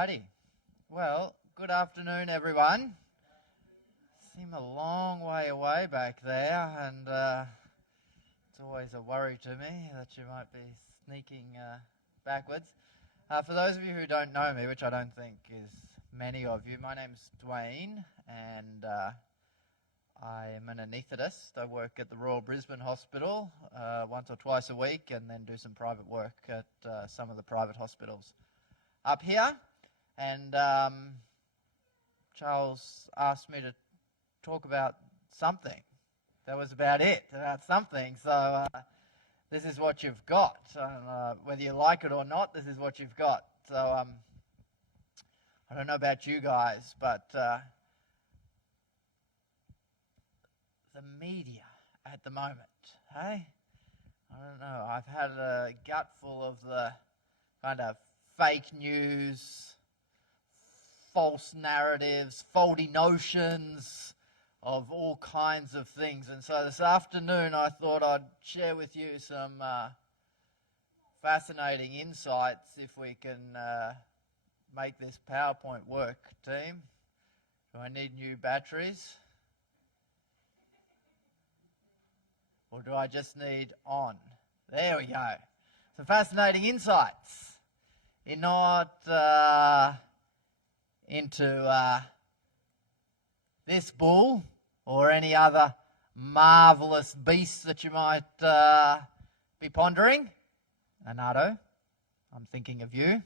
Alrighty. Well, good afternoon, everyone. Seem a long way away back there, and it's always a worry to me that you might be sneaking backwards. For those of you who don't know me, which I don't think is many of you, my name's Dwane, and I am an anaesthetist. I work at the Royal Brisbane Hospital once or twice a week, and then do some private work at some of the private hospitals up here. And Charles asked me to talk about something. That was about it, about something. So this is what you've got. Whether you like it or not, this is what you've got. So I don't know about you guys, but the media at the moment, hey? I don't know. I've had a gutful of the kind of fake news, false narratives, faulty notions of all kinds of things. And so this afternoon I thought I'd share with you some fascinating insights if we can make this PowerPoint work, team. Do I need new batteries? Or do I just need on? There we go. Some fascinating insights. You're not into this bull or any other marvellous beasts that you might be pondering. Anato, I'm thinking of you.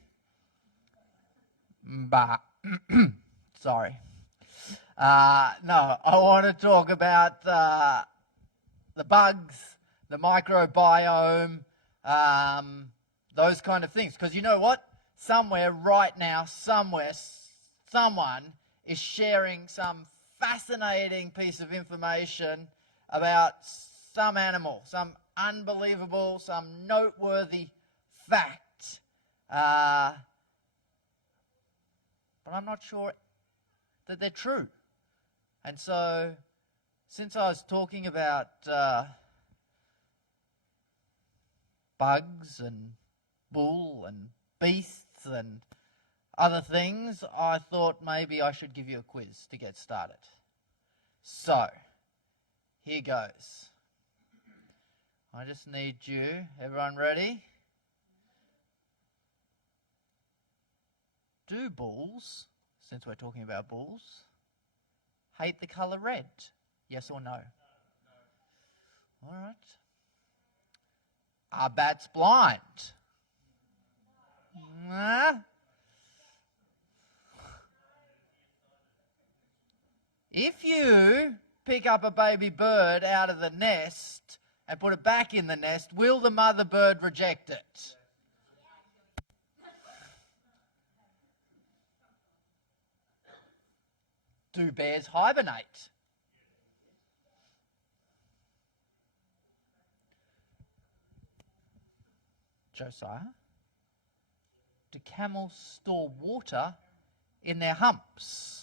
Bah. Sorry. No, I want to talk about the bugs, the microbiome, those kind of things. Because you know what? Somewhere right now, someone is sharing some fascinating piece of information about some animal, some unbelievable, some noteworthy fact. But I'm not sure that they're true. And so, since I was talking about bugs and bull and beasts and other things, I thought maybe I should give you a quiz to get started. So, here goes. I just need you, everyone ready? Do bulls, since we're talking about bulls, hate the colour red? Yes or no? No. All right. Are bats blind? Nah. If you pick up a baby bird out of the nest and put it back in the nest, will the mother bird reject it? Do bears hibernate? Josiah? Do camels store water in their humps?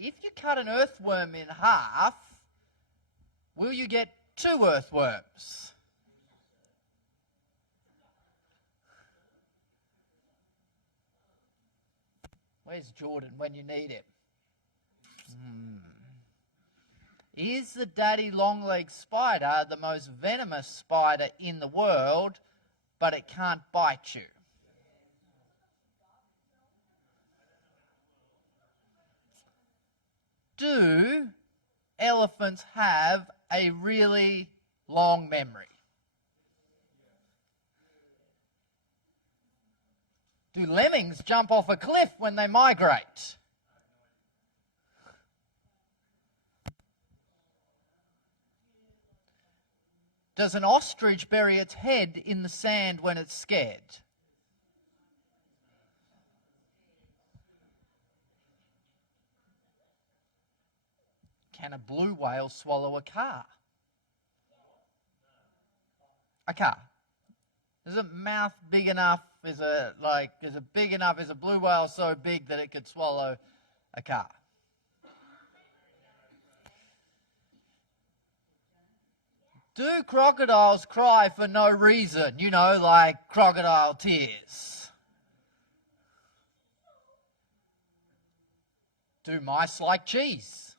If you cut an earthworm in half, will you get 2 earthworms? Where's Jordan when you need him? Is the daddy long-legged spider the most venomous spider in the world, but it can't bite you? Do elephants have a really long memory? Do lemmings jump off a cliff when they migrate? Does an ostrich bury its head in the sand when it's scared? Can a blue whale swallow a car? A car. Is a mouth big enough? Is it big enough? Is a blue whale so big that it could swallow a car? Do crocodiles cry for no reason? You know, like crocodile tears. Do mice like cheese?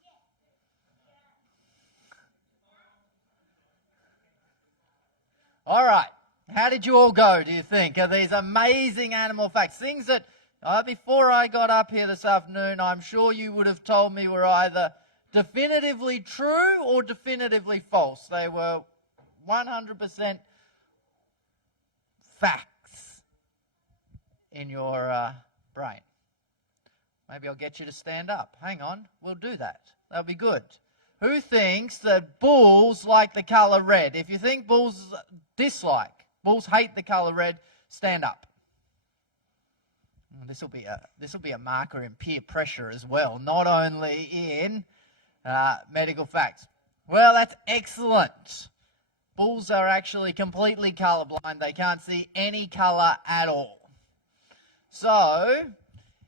All right. How did you all go, do you think? Are these amazing animal facts? Things that, before I got up here this afternoon, I'm sure you would have told me were either definitively true or definitively false. They were 100% facts in your brain. Maybe I'll get you to stand up. Hang on, we'll do that. That'll be good. Who thinks that bulls like the colour red? If you think bulls hate the colour red, stand up. This will be a marker in peer pressure as well, not only in medical facts. Well, that's excellent. Bulls are actually completely colourblind. They can't see any colour at all. So,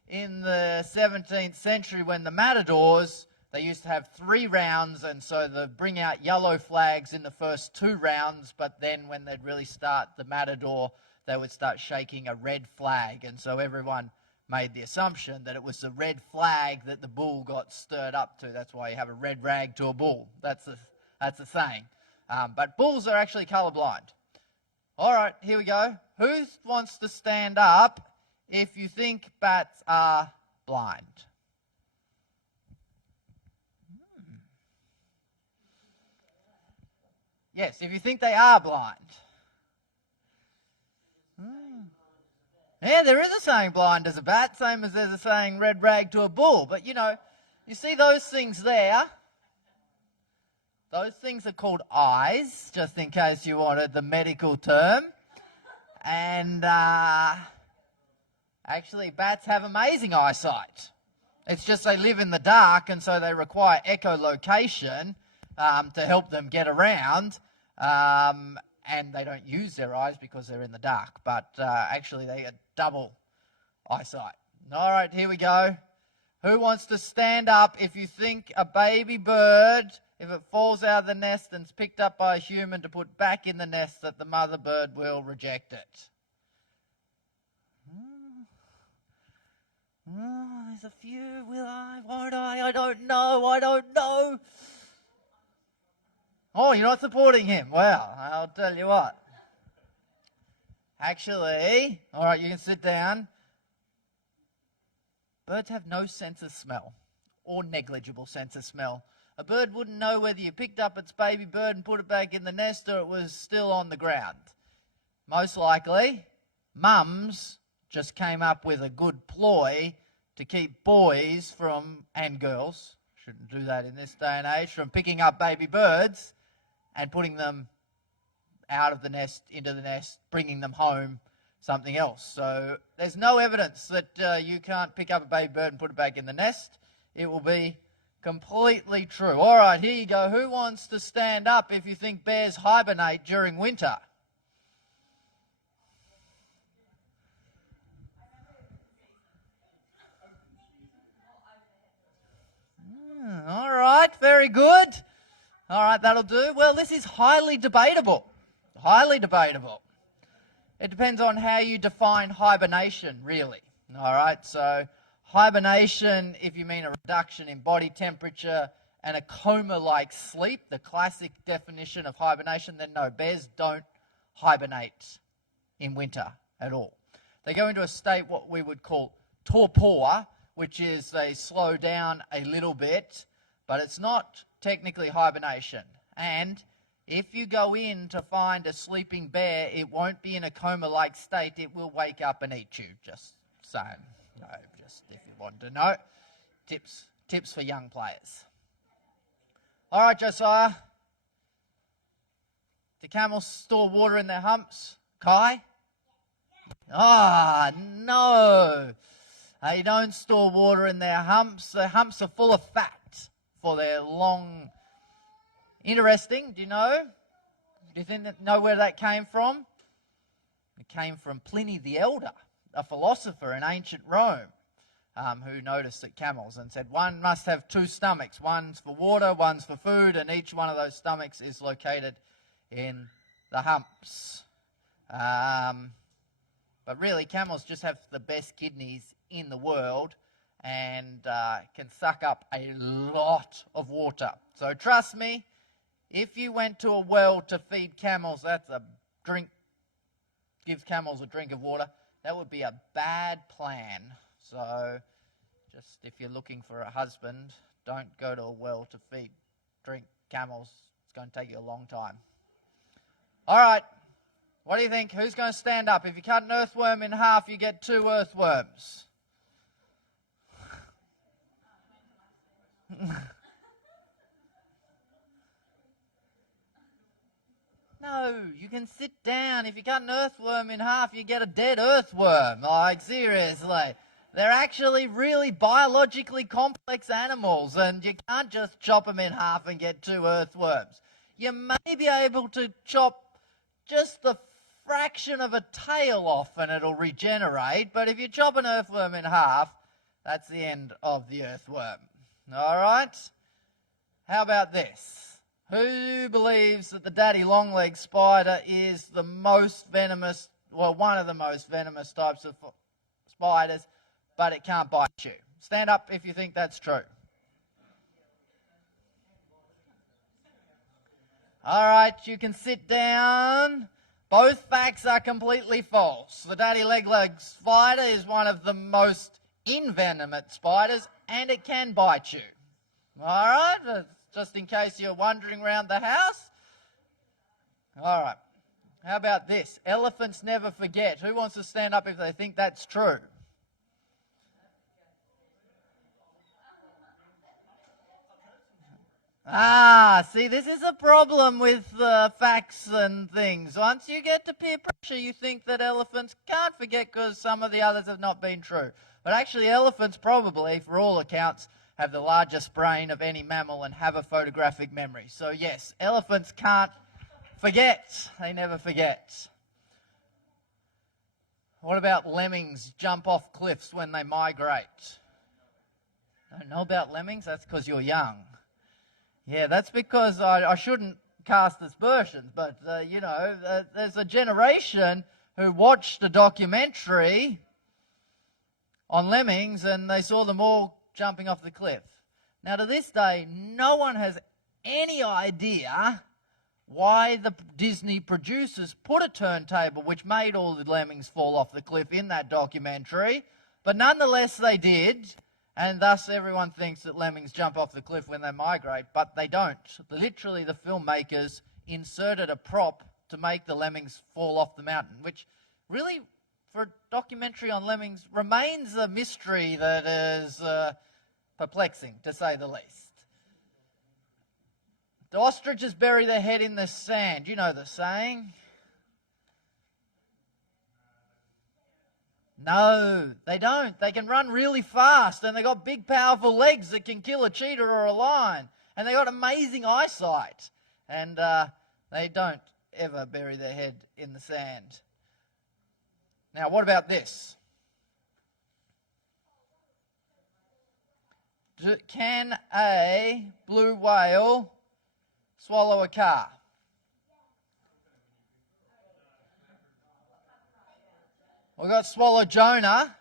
in the 17th century, when the matadors, they used to have 3 rounds, and so they'd bring out yellow flags in the first 2 rounds, but then when they'd really start the matador, they would start shaking a red flag, and so everyone made the assumption that it was the red flag that the bull got stirred up to. That's why you have a red rag to a bull. That's a saying. But bulls are actually colourblind. All right, here we go. Who wants to stand up if you think bats are blind? Yes, if you think they are blind. Yeah, there is a saying blind as a bat, same as there's a saying red rag to a bull. But, you see those things there? Those things are called eyes, just in case you wanted the medical term. And actually, bats have amazing eyesight. It's just they live in the dark, and so they require echolocation to help them get around. And they don't use their eyes because they're in the dark. But actually, they get double eyesight. All right, here we go. Who wants to stand up if you think a baby bird, if it falls out of the nest and is picked up by a human to put back in the nest, that the mother bird will reject it? There's a few. Will I? Won't I? I don't know. Oh, you're not supporting him. Well, I'll tell you what. Actually, all right, you can sit down. Birds have no sense of smell, or negligible sense of smell. A bird wouldn't know whether you picked up its baby bird and put it back in the nest or it was still on the ground. Most likely, mums just came up with a good ploy to keep boys and girls, shouldn't do that in this day and age, from picking up baby birds and putting them out of the nest, into the nest, bringing them home, something else. So there's no evidence that you can't pick up a baby bird and put it back in the nest. It will be completely true. All right, here you go. Who wants to stand up if you think bears hibernate during winter? All right, very good. All right, that'll do. Well, this is highly debatable. Highly debatable. It depends on how you define hibernation, really. All right, so hibernation, if you mean a reduction in body temperature and a coma-like sleep, the classic definition of hibernation, then no, bears don't hibernate in winter at all. They go into a state what we would call torpor, which is they slow down a little bit, but it's not technically hibernation. And if you go in to find a sleeping bear, it won't be in a coma-like state. It will wake up and eat you. Just saying. No, just if you want to know. Tips for young players. All right, Josiah. Do camels store water in their humps? Kai? Ah, no. They don't store water in their humps. The humps are full of fat for their long... Interesting, do you know? Do you know where that came from? It came from Pliny the Elder, a philosopher in ancient Rome, who noticed that camels and said one must have 2 stomachs. One's for water, one's for food, and each one of those stomachs is located in the humps. But really, camels just have the best kidneys in the world and can suck up a lot of water. So trust me, if you went to a well to feed camels, that's a drink, gives camels a drink of water, that would be a bad plan. So just if you're looking for a husband, don't go to a well to drink camels. It's going to take you a long time. All right. What do you think? Who's going to stand up? If you cut an earthworm in half, you get 2 earthworms. No, you can sit down. If you cut an earthworm in half, you get a dead earthworm. Like, seriously. They're actually really biologically complex animals, and you can't just chop them in half and get 2 earthworms. You may be able to chop just the fraction of a tail off and it'll regenerate, but if you chop an earthworm in half, that's the end of the earthworm. All right? How about this? Who believes that the daddy longlegs spider is the most venomous, well, one of the most venomous types of spiders, but it can't bite you? Stand up if you think that's true. All right, you can sit down. Both facts are completely false. The daddy leg spider is one of the most envenomous spiders, and it can bite you. All right, just in case you're wandering around the house. All right, how about this? Elephants never forget. Who wants to stand up if they think that's true? See, this is a problem with facts and things. Once you get to peer pressure, you think that elephants can't forget because some of the others have not been true. But actually, elephants probably, for all accounts, have the largest brain of any mammal and have a photographic memory. So yes, elephants can't forget. They never forget. What about lemmings jump off cliffs when they migrate? Don't know about lemmings? That's because you're young. Yeah, that's because I shouldn't cast aspersions, but, there's a generation who watched a documentary on lemmings and they saw them all jumping off the cliff. Now, to this day, no one has any idea why the Disney producers put a turntable which made all the lemmings fall off the cliff in that documentary, but nonetheless they did. And thus everyone thinks that lemmings jump off the cliff when they migrate, but they don't. Literally, the filmmakers inserted a prop to make the lemmings fall off the mountain, which really, for a documentary on lemmings, remains a mystery that is perplexing, to say the least. Do ostriches bury their head in the sand? You know the saying. No, they don't. They can run really fast, and they've got big, powerful legs that can kill a cheetah or a lion. And they've got amazing eyesight. And they don't ever bury their head in the sand. Now, what about this? Can a blue whale swallow a car? We've got Swallow Jonah.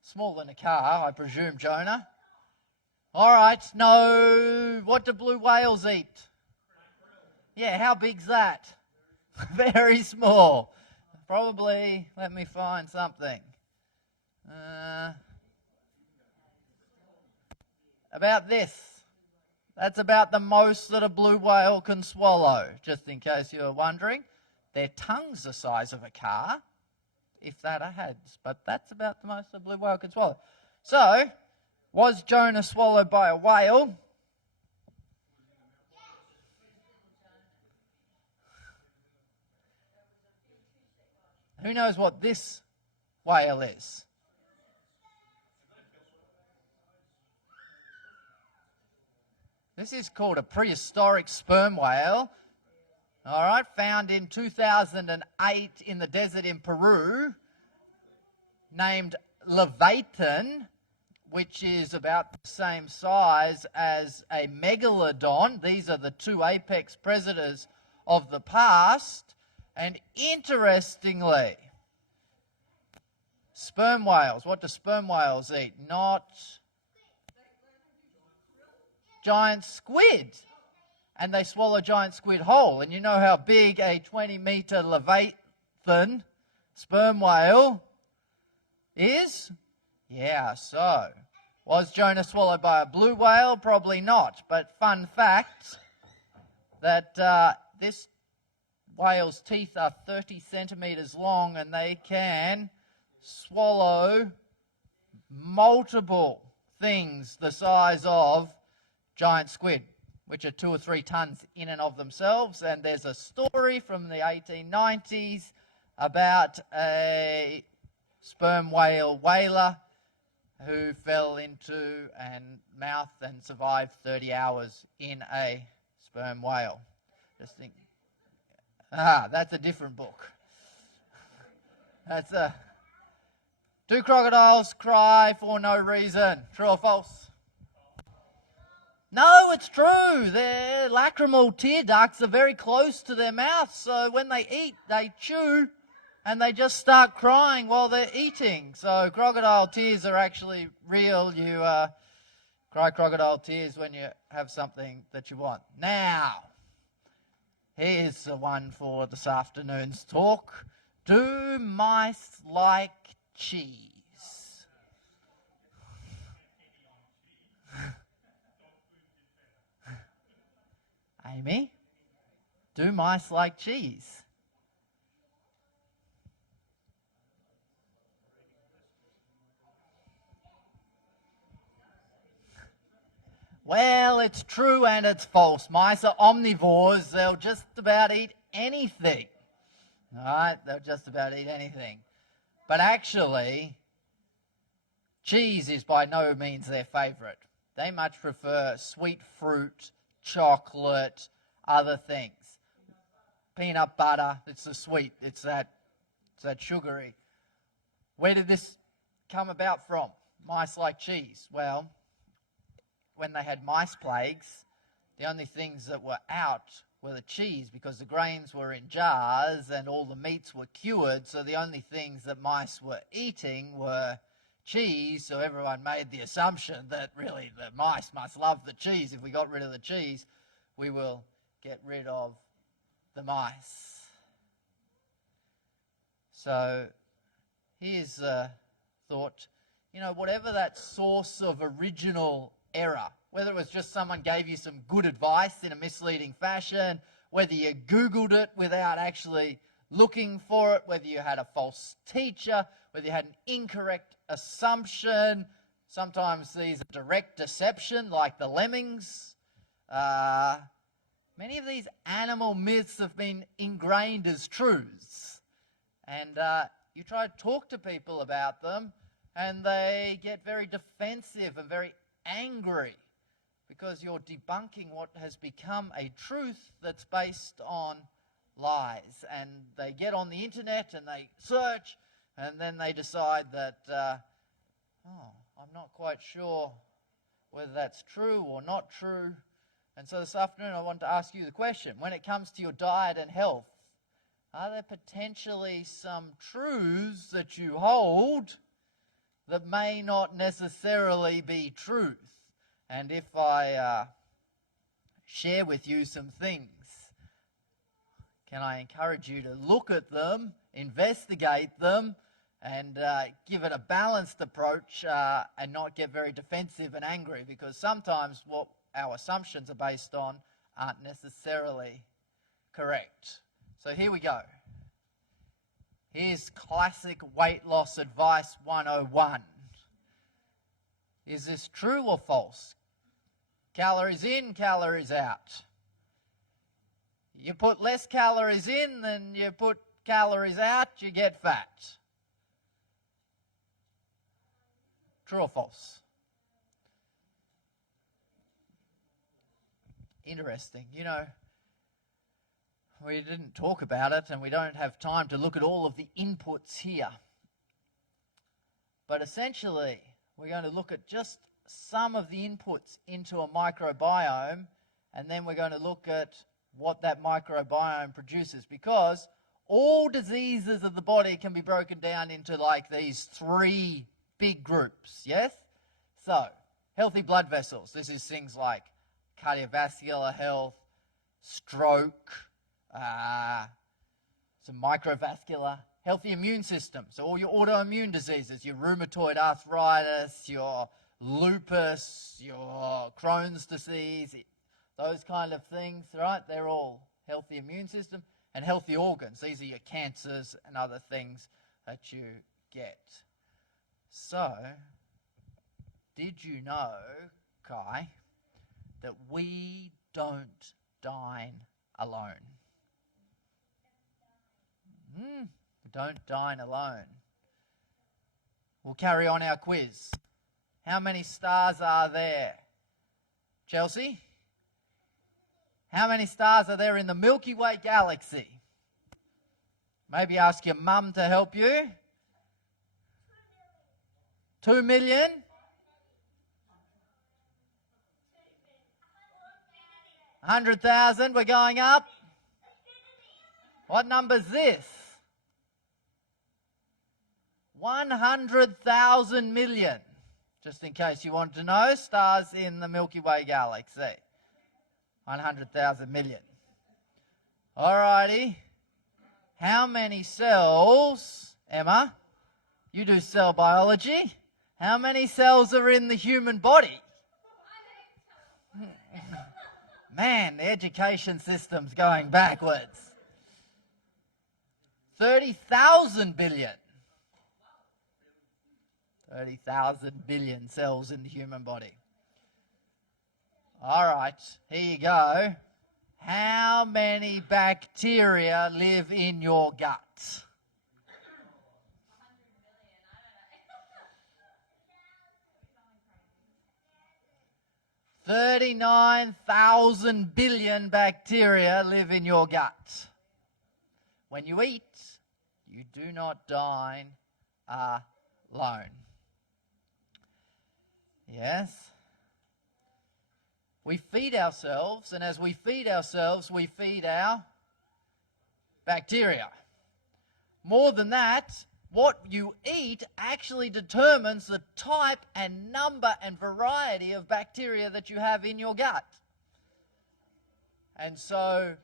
Smaller than a car, I presume, Jonah. All right, no. What do blue whales eat? Yeah, how big's that? Very small. Probably, let me find something. About this. That's about the most that a blue whale can swallow, just in case you were wondering. Their tongue's the size of a car, if that has, but that's about the most a blue whale can swallow. So, was Jonah swallowed by a whale? Who knows what this whale is? This is called a prehistoric sperm whale. All right, found in 2008 in the desert in Peru, named Leviathan, which is about the same size as a megalodon. These are the two apex predators of the past. And interestingly, sperm whales, what do sperm whales eat? Not giant squid. And they swallow giant squid whole. And you know how big a 20-meter leviathan sperm whale is? Yeah, so was Jonah swallowed by a blue whale? Probably not. But fun fact that this whale's teeth are 30 centimeters long, and they can swallow multiple things the size of giant squid, which are 2 or 3 tons in and of themselves. And there's a story from the 1890s about a sperm whale whaler who fell into and mouthed and survived 30 hours in a sperm whale. Just think, that's a different book. That's a... Do crocodiles cry for no reason? True or false? No, it's true. Their lacrimal tear ducts are very close to their mouths, so when they eat, they chew, and they just start crying while they're eating. So crocodile tears are actually real. You cry crocodile tears when you have something that you want. Now, here's the one for this afternoon's talk. Do mice like cheese? Amy, do mice like cheese? Well, it's true and it's false. Mice are omnivores. They'll just about eat anything. All right? They'll just about eat anything. But actually, cheese is by no means their favourite. They much prefer sweet fruit, chocolate, other things. Peanut butter, it's the sweet, it's that sugary. Where did this come about from? Mice like cheese. Well, when they had mice plagues, the only things that were out were the cheese, because the grains were in jars and all the meats were cured, so the only things that mice were eating were cheese. So everyone made the assumption that really the mice must love the cheese. If we got rid of the cheese, we will get rid of the mice. So here's a thought. Whatever that source of original error, whether it was just someone gave you some good advice in a misleading fashion, whether you Googled it without actually looking for it, whether you had a false teacher, whether you had an incorrect assumption. Sometimes these are direct deception, like the lemmings. Many of these animal myths have been ingrained as truths. And you try to talk to people about them, and they get very defensive and very angry because you're debunking what has become a truth that's based on lies. And they get on the internet and they search, and then they decide that, I'm not quite sure whether that's true or not true. And so this afternoon I want to ask you the question: when it comes to your diet and health, are there potentially some truths that you hold that may not necessarily be truth? And if I share with you some things, can I encourage you to look at them, investigate them, and give it a balanced approach and not get very defensive and angry? Because sometimes what our assumptions are based on aren't necessarily correct. So here we go. Here's classic weight loss advice 101. Is this true or false? Calories in, calories out. You put less calories in than you put calories out, you get fat. True or false? Interesting. We didn't talk about it, and we don't have time to look at all of the inputs here. But essentially, we're going to look at just some of the inputs into a microbiome, and then we're going to look at what that microbiome produces, because all diseases of the body can be broken down into like these three big groups, yes? So, healthy blood vessels. This is things like cardiovascular health, stroke, some microvascular. Healthy immune system. So all your autoimmune diseases, your rheumatoid arthritis, your lupus, your Crohn's disease, those kind of things, right? They're all healthy immune system. And healthy organs. These are your cancers and other things that you get. So, did you know, Kai, that we don't dine alone? We don't dine alone. We'll carry on our quiz. How many stars are there? Chelsea? How many stars are there in the Milky Way galaxy? Maybe ask your mum to help you. 2 million? 100,000, we're going up. What number's this? 100,000 million. Just in case you want to know, stars in the Milky Way galaxy. 100,000 million. Alrighty. How many cells, Emma? You do cell biology. How many cells are in the human body? Man, the education system's going backwards. 30,000 billion. 30,000 billion cells in the human body. All right, here you go. How many bacteria live in your gut? 39,000 billion bacteria live in your gut. When you eat, you do not dine alone. Yes? We feed ourselves, and as we feed ourselves, we feed our bacteria. More than that, what you eat actually determines the type and number and variety of bacteria that you have in your gut. And so,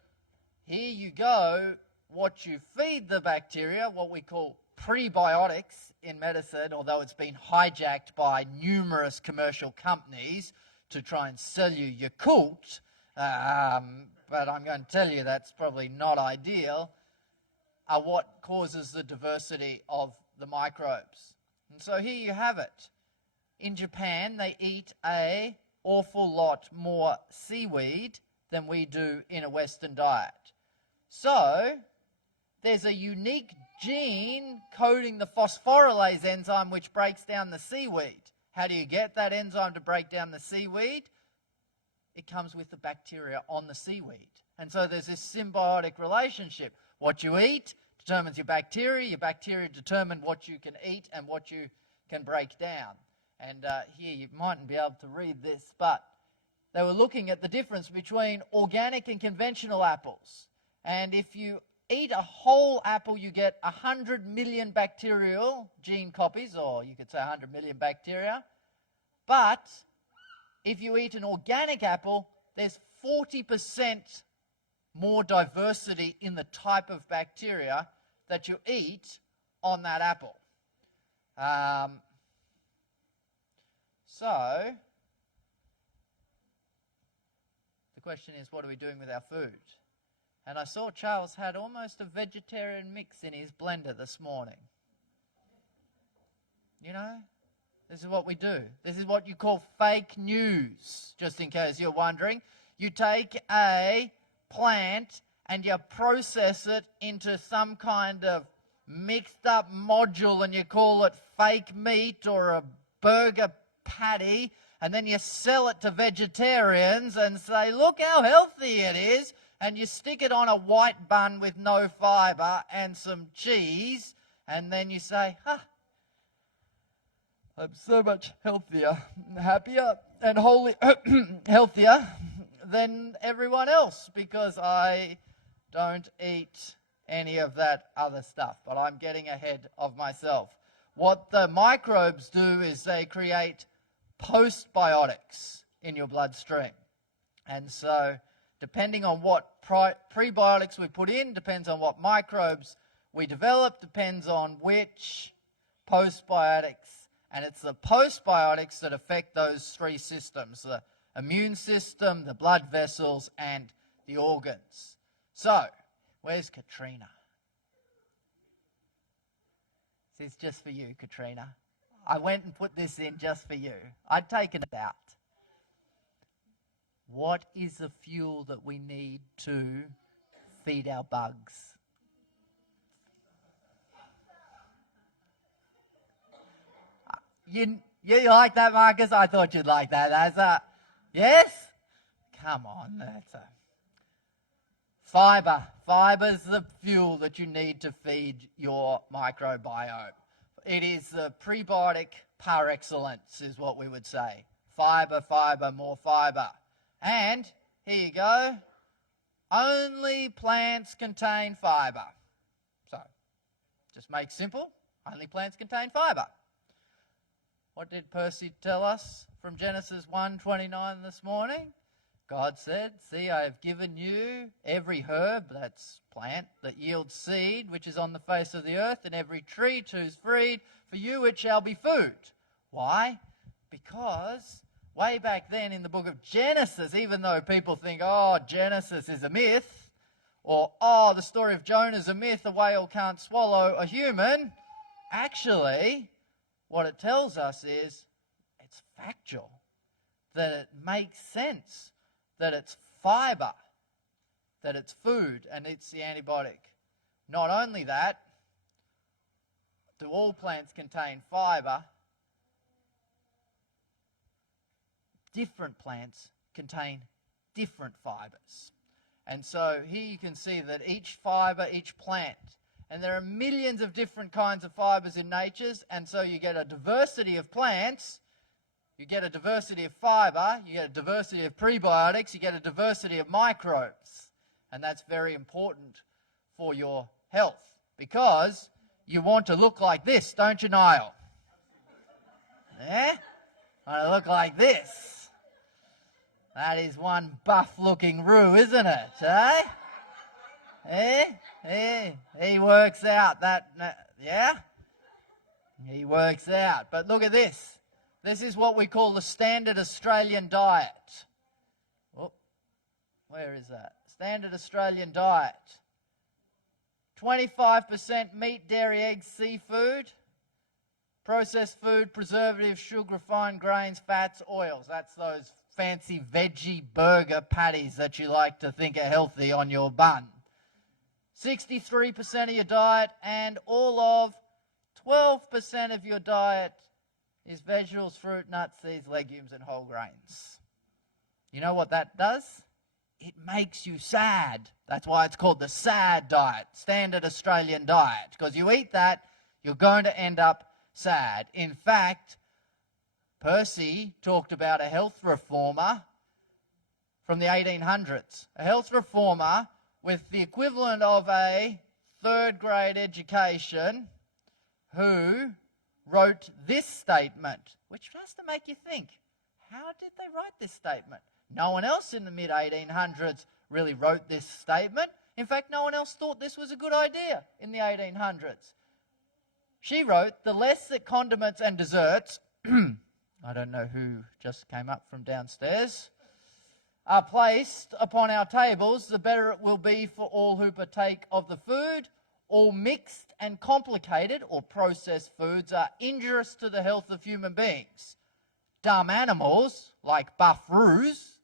here you go, what you feed the bacteria, what we call prebiotics in medicine, although it's been hijacked by numerous commercial companies to try and sell you Yakult, but I'm going to tell you that's probably not ideal, are what causes the diversity of the microbes. And so here you have it. In Japan, they eat an awful lot more seaweed than we do in a Western diet. So, there's a unique gene coding the phosphorylase enzyme which breaks down the seaweed. How do you get that enzyme to break down the seaweed? It comes with the bacteria on the seaweed. And so there's this symbiotic relationship. What you eat determines your bacteria determine what you can eat and what you can break down. And here you mightn't be able to read this, but they were looking at the difference between organic and conventional apples. And if you eat a whole apple, you get 100 million bacterial gene copies, or you could say 100 million bacteria. But if you eat an organic apple, there's 40% more diversity in the type of bacteria that you eat on that apple. So, the question is, what are we doing with our food? And I saw Charles had almost a vegetarian mix in his blender this morning. You know, this is what we do. This is what you call fake news, just in case you're wondering. You take a plant and you process it into some kind of mixed up module and you call it fake meat or a burger patty, and then you sell it to vegetarians and say, look how healthy it is. And you stick it on a white bun with no fibre and some cheese, and then you say, I'm so much healthier, happier, and wholly healthier than everyone else because I don't eat any of that other stuff, but I'm getting ahead of myself. What the microbes do is they create postbiotics in your bloodstream. And so depending on what prebiotics we put in, depends on what microbes we develop, depends on which postbiotics. And it's the postbiotics that affect those three systems, the immune system, the blood vessels, and the organs. So, where's Katrina? This is just for you, Katrina. I went and put this in just for you. I'd taken it out. What is the fuel that we need to feed our bugs? You like that, Marcus? I thought you'd like that. Yes? Come on, that's a fiber. Fiber's the fuel that you need to feed your microbiome. It is the prebiotic par excellence, is what we would say. Fiber, fiber, more fiber. And here you go. Only plants contain fiber. So, just make simple. Only plants contain fiber. What did Percy tell us from Genesis 1:29 this morning? God said, see, I have given you every herb, that's plant, that yields seed, which is on the face of the earth, and every tree whose fruit, for you it shall be food. Why? Because way back then in the book of Genesis, even though people think, oh, Genesis is a myth, or, oh, the story of Jonah is a myth, a whale can't swallow a human, actually, what it tells us is it's factual, that it makes sense, that it's fiber, that it's food, and it's the antibiotic. Not only that, do all plants contain fiber? Different plants contain different fibers. And so here you can see that each fiber, each plant, and there are millions of different kinds of fibers in nature, and so you get a diversity of plants, you get a diversity of fiber, you get a diversity of prebiotics, you get a diversity of microbes. And that's very important for your health because you want to look like this, don't you, Niall? Yeah? Want to look like this. That is one buff-looking roo, isn't it, eh? He works out that, yeah? He works out. But look at this. This is what we call the standard Australian diet. Oh, where is that? Standard Australian diet. 25% meat, dairy, eggs, seafood, processed food, preservatives, sugar, refined grains, fats, oils. That's those fancy veggie burger patties that you like to think are healthy on your bun. 63% of your diet, and all of 12% of your diet is vegetables, fruit, nuts, seeds, legumes, and whole grains. You know what that does? It makes you sad. That's why it's called the SAD diet, Standard Australian Diet, because you eat that, you're going to end up sad. In fact, Percy talked about a health reformer from the 1800s, a health reformer with the equivalent of a third grade education who wrote this statement, which has to make you think, how did they write this statement? No one else in the mid-1800s really wrote this statement. In fact, no one else thought this was a good idea in the 1800s. She wrote, the less that condiments and desserts, I don't know who just came up from downstairs, are placed upon our tables, the better it will be for all who partake of the food. All mixed and complicated or processed foods are injurious to the health of human beings. Dumb animals, like buffaloes,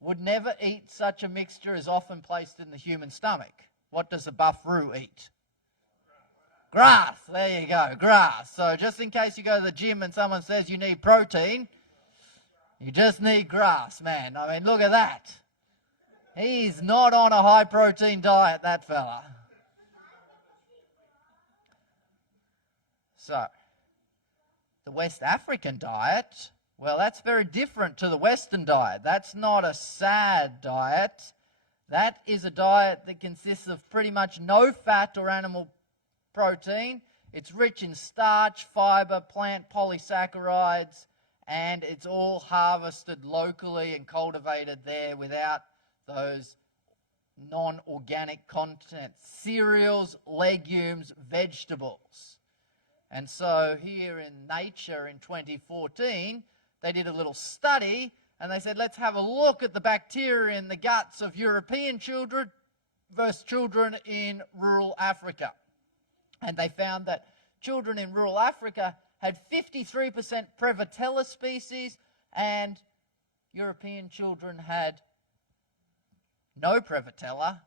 would never eat such a mixture as often placed in the human stomach. What does a buffalo eat? Grass. There you go, grass. So just in case you go to the gym and someone says you need protein, you just need grass, man. I mean, look at that. He's not on a high-protein diet, that fella. So, the West African diet, well, that's very different to the Western diet. That's not a SAD diet. That is a diet that consists of pretty much no fat or animal protein. It's rich in starch, fiber, plant polysaccharides, and it's all harvested locally and cultivated there without those non-organic contents. Cereals, legumes, vegetables. And so here in Nature in 2014, they did a little study and they said, let's have a look at the bacteria in the guts of European children versus children in rural Africa. And they found that children in rural Africa had 53% Prevotella species and European children had no Prevotella,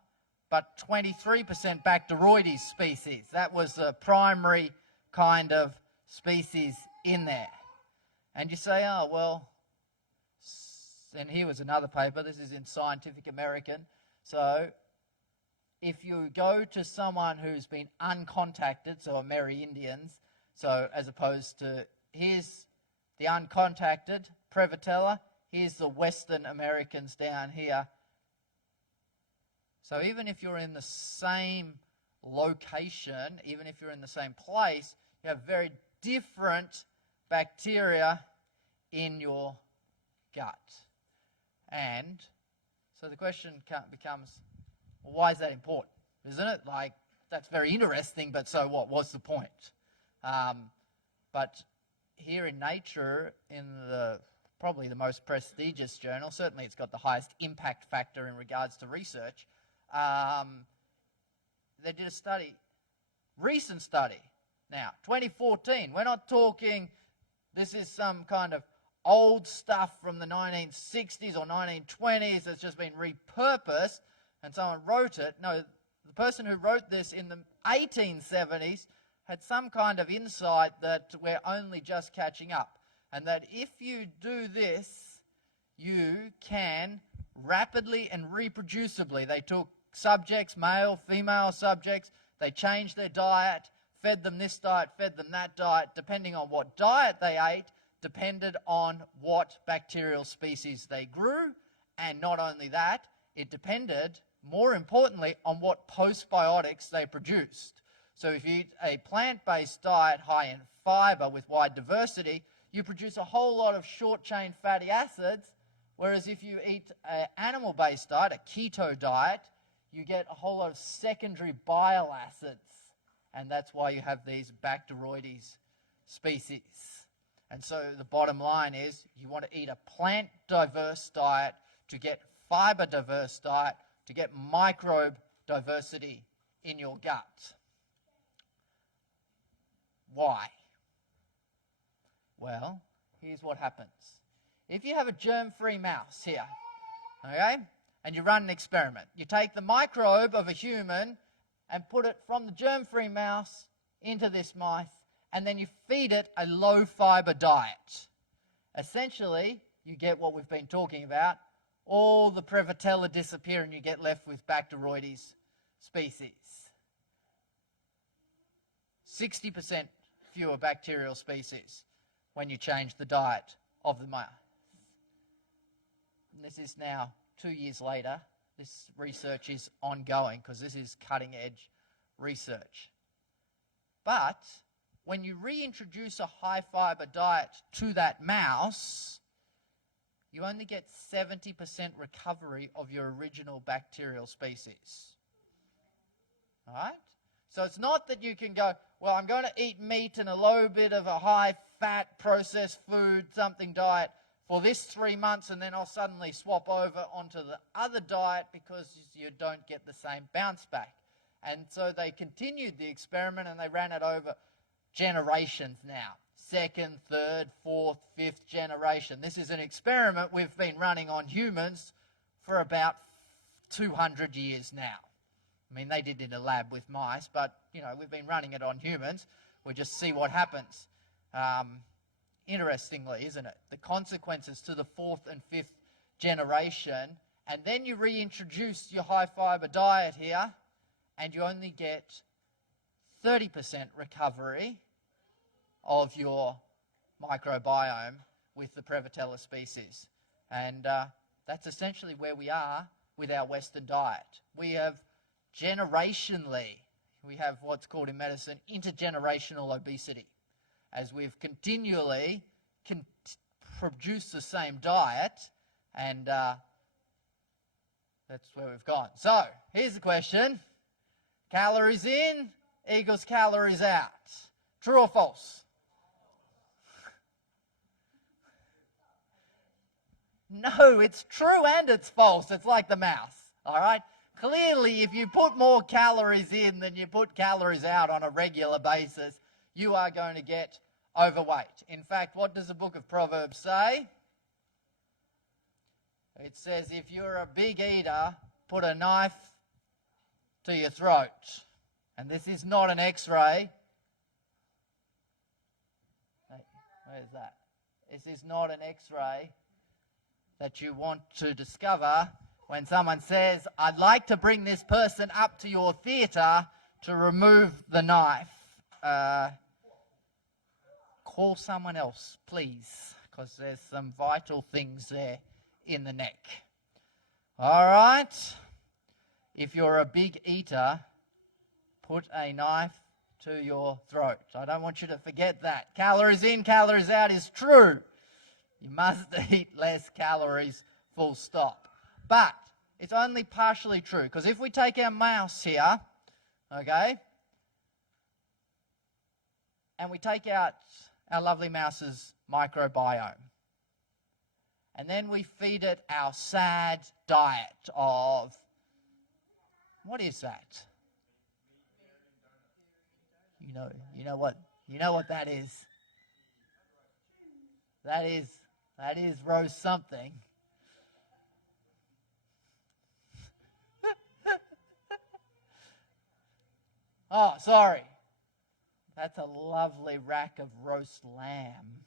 but 23% Bacteroides species. That was the primary kind of species in there. And you say, oh, well, and here was another paper. This is in Scientific American. So if you go to someone who's been uncontacted, so Amerindians, so as opposed to, here's the uncontacted Prevotella, here's the Western Americans down here. So even if you're in the same location, even if you're in the same place, you have very different bacteria in your gut. And so the question becomes, well, why is that important? Isn't it? Like, that's very interesting, but so what? What's the point? But here in Nature, in probably the most prestigious journal, certainly it's got the highest impact factor in regards to research, they did a study, recent study. Now, 2014, we're not talking, this is some kind of old stuff from the 1960s or 1920s that's just been repurposed and someone wrote it. No, the person who wrote this in the 1870s had some kind of insight that we're only just catching up, and that if you do this, you can rapidly and reproducibly. They took subjects, male, female subjects, they changed their diet, fed them this diet, fed them that diet. Depending on what diet they ate, depended on what bacterial species they grew, and not only that, it depended, more importantly, on what postbiotics they produced. So if you eat a plant-based diet high in fiber with wide diversity, you produce a whole lot of short-chain fatty acids, whereas if you eat an animal-based diet, a keto diet, you get a whole lot of secondary bile acids, and that's why you have these Bacteroides species. And so the bottom line is you want to eat a plant-diverse diet to get fiber-diverse diet, to get microbe diversity in your gut. Why? Well, here's what happens. If you have a germ-free mouse here, okay, and you run an experiment, you take the microbe of a human and put it from the germ-free mouse into this mice, and then you feed it a low-fiber diet. Essentially, you get what we've been talking about. All the Prevotella disappear and you get left with Bacteroides species. 60% fewer bacterial species when you change the diet of the mouse. And this is now 2 years later. This research is ongoing because this is cutting-edge research. But when you reintroduce a high-fiber diet to that mouse, you only get 70% recovery of your original bacterial species. All right? So it's not that you can go, well, I'm going to eat meat and a low bit of a high-fat processed food, something diet for this 3 months, and then I'll suddenly swap over onto the other diet because you don't get the same bounce back. And so they continued the experiment and they ran it over generations now. Second, third, fourth, fifth generation. This is an experiment we've been running on humans for about 200 years now. I mean, they did it in a lab with mice, but, we've been running it on humans. We'll just see what happens. Interestingly, isn't it? The consequences to the fourth and fifth generation, and then you reintroduce your high-fiber diet here, and you only get 30% recovery of your microbiome with the Prevotella species. And that's essentially where we are with our Western diet. We have what's called in medicine intergenerational obesity, as we've continually produced the same diet, and that's where we've gone. So, here's the question. Calories in equals calories out. True or false? No, it's true and it's false. It's like the mouse, all right? Clearly, if you put more calories in than you put calories out on a regular basis, you are going to get overweight. In fact, what does the book of Proverbs say? It says, if you're a big eater, put a knife to your throat. And this is not an X-ray. Where's that? This is not an X-ray that you want to discover when someone says, I'd like to bring this person up to your theatre to remove the knife. Call someone else, please, because there's some vital things there in the neck. All right? If you're a big eater, put a knife to your throat. I don't want you to forget that. Calories in, calories out is true. You must eat less calories, full stop. But it's only partially true, because if we take our mouse here, okay, and we take out our lovely mouse's microbiome, and then we feed it our sad diet of, what is that? You know what that is. That is roast something. Oh, sorry. That's a lovely rack of roast lamb.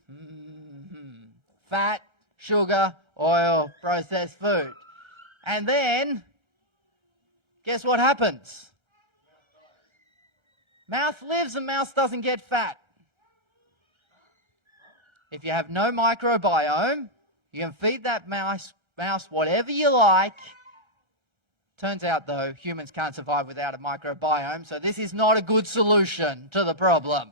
Fat, sugar, oil, processed food. And then, guess what happens? Mouse lives and mouse doesn't get fat. If you have no microbiome, you can feed that mouse whatever you like. Turns out, though, humans can't survive without a microbiome, so this is not a good solution to the problem.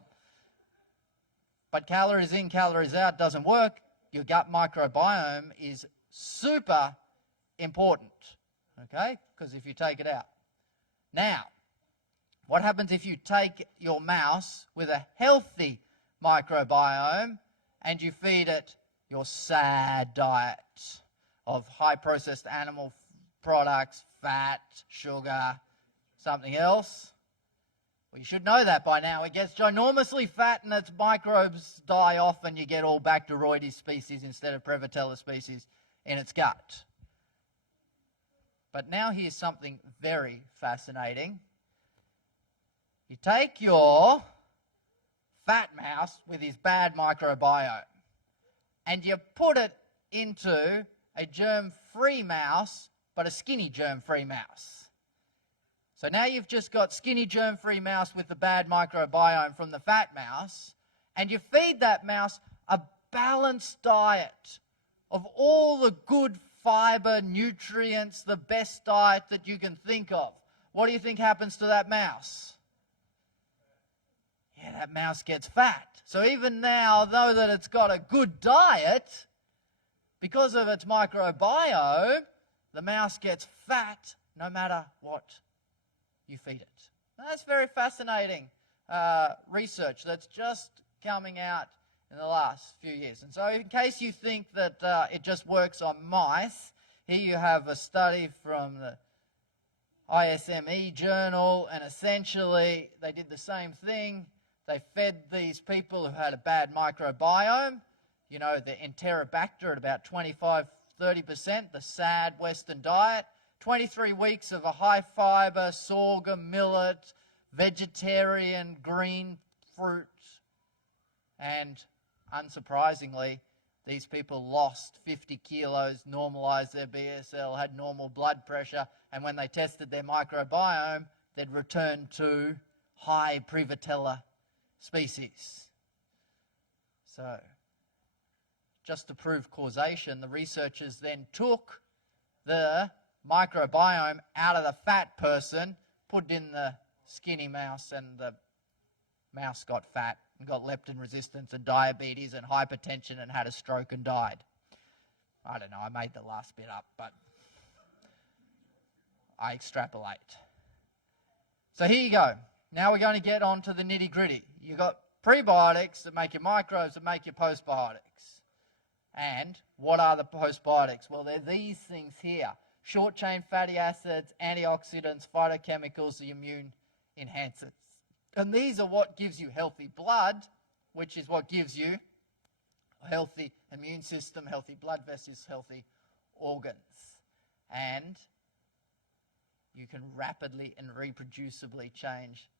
But calories in, calories out doesn't work. Your gut microbiome is super important, okay? Because if you take it out. Now, what happens if you take your mouse with a healthy microbiome and you feed it your sad diet of high-processed animal products, fat, sugar, something else? Well, you should know that by now. It gets ginormously fat and its microbes die off and you get all Bacteroides species instead of Prevotella species in its gut. But now here's something very fascinating. You take your fat mouse with his bad microbiome and you put it into a germ-free mouse, but a skinny germ-free mouse. So now you've just got skinny germ-free mouse with the bad microbiome from the fat mouse, and you feed that mouse a balanced diet of all the good fiber, nutrients, the best diet that you can think of. What do you think happens to that mouse? Yeah, that mouse gets fat. So even now, though that it's got a good diet, because of its microbiome, the mouse gets fat no matter what you feed it. Now, that's very fascinating research that's just coming out in the last few years. And so in case you think that it just works on mice, here you have a study from the ISME journal, and essentially they did the same thing. They fed these people who had a bad microbiome, you know, the Enterobacter at about 25-30%, the sad Western diet, 23 weeks of a high-fiber, sorghum, millet, vegetarian, green fruit, and unsurprisingly, these people lost 50 kilos, normalized their BSL, had normal blood pressure, and when they tested their microbiome, they'd returned to high Prevotella species. So just to prove causation, the researchers then took the microbiome out of the fat person, put it in the skinny mouse, and the mouse got fat and got leptin resistance and diabetes and hypertension and had a stroke and died. I don't know, I made the last bit up, but I extrapolate. So here you go. Now we're going to get on to the nitty-gritty. You've got prebiotics that make your microbes that make your postbiotics. And what are the postbiotics? Well, they're these things here. Short-chain fatty acids, antioxidants, phytochemicals, the immune enhancers. And these are what gives you healthy blood, which is what gives you a healthy immune system, healthy blood vessels, healthy organs. And you can rapidly and reproducibly change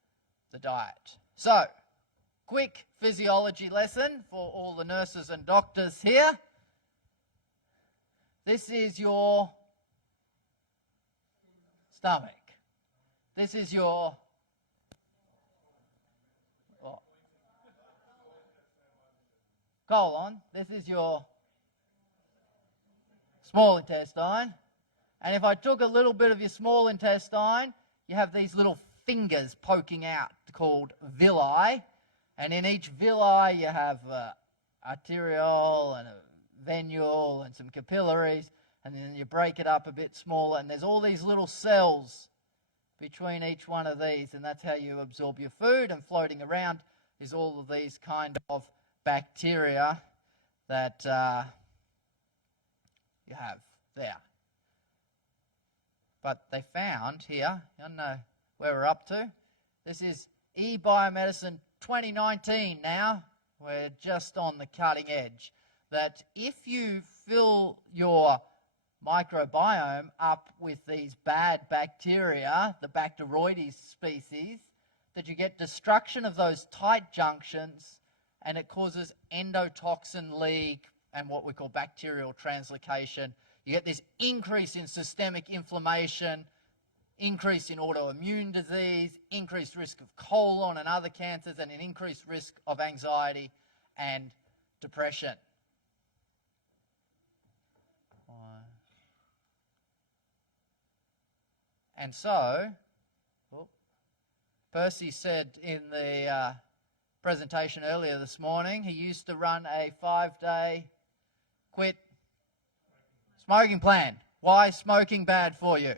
the diet. So, quick physiology lesson for all the nurses and doctors here. This is your stomach. This is your colon. This is your small intestine. And if I took a little bit of your small intestine, you have these little fingers poking out called villi. And in each villi you have arteriole and a venule and some capillaries. And then you break it up a bit smaller. And there's all these little cells between each one of these. And that's how you absorb your food. And floating around is all of these kind of bacteria that you have there. But they found here, I don't know where we're up to. This is eBiomedicine 2019 now. We're just on the cutting edge. That if you fill your microbiome up with these bad bacteria, the Bacteroides species, that you get destruction of those tight junctions, and it causes endotoxin leak and what we call bacterial translocation. You get this increase in systemic inflammation, increase in autoimmune disease, increased risk of colon and other cancers, and an increased risk of anxiety and depression. And so, Percy said in the presentation earlier this morning, he used to run a 5-day quit smoking plan. Why is smoking bad for you?